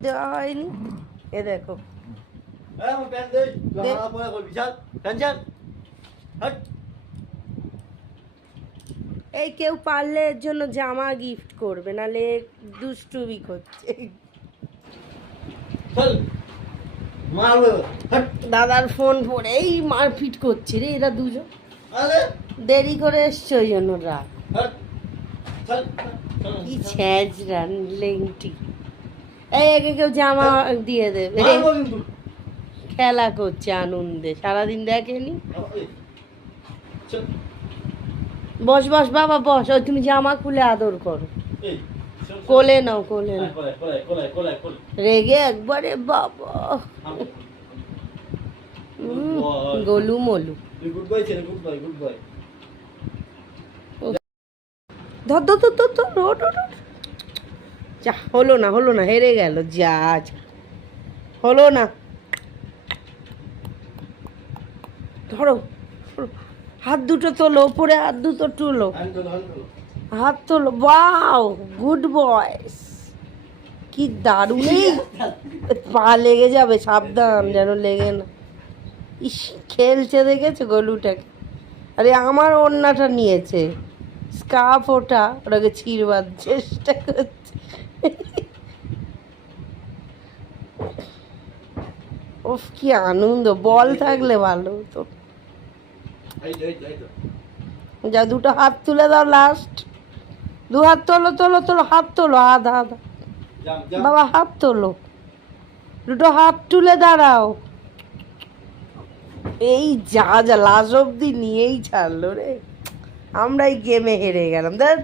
দেওয়া হয়নি। এ দেখো এই কেউ পারলে এর জন্য জামা গিফট করবে, নাহলে দুষ্টুমি করছে। দাদার ফোন পড়েই মারপিট করছে রে এরা দুজন, দেরি করে এসছে ওই জন্য রাগ। কি ছ্যাঁচড়া লেংটি। এই একে কেউ জামা দিয়ে দেবে, খেলা করছে আনন্দে, সারাদিন দেখেনি। বস বস বাবা বস, ওই তুমি জামা খুলে আদর করো, কোলে নাও কোলে নাও। রেগে একবারে বাবা গোলু মোলু। ধর ধর ধর ধর ধর, ওঠ, ওঠ, ওঠ। যা হলো না হলো না, হেরে গেল, যা যা হলো না। ধরো হাত দুটো তোলো, উপরে হাত দুটো তুলো, হাত তোলো। বাও গুড বয়স, কি দারুণ। পা লেগে যাবে, সাবধান যেন লেগে না। ইস খেলছে দেখেছো গলুটাকে। আরে আমার ওড়নাটা নিয়েছে, স্কার্ফ, ওটাকে ছিঁড়বার চেষ্টা করছে। ওফ কি আনন্দ, বল থাকলে ভালো হতো। যা দুটো হাত তুলে দাও, লাস্ট দু হাত তোলো তোলো তোলো, হাত তোলো, আধা আধা বাবা, হাত তোলো, দুটো হাত তুলে দাঁড়াও। এই যা যা লাস্ট অব্দি নিয়েই ছাড়লো রে, আমরা এই গেমে হেরে গেলাম। দেখ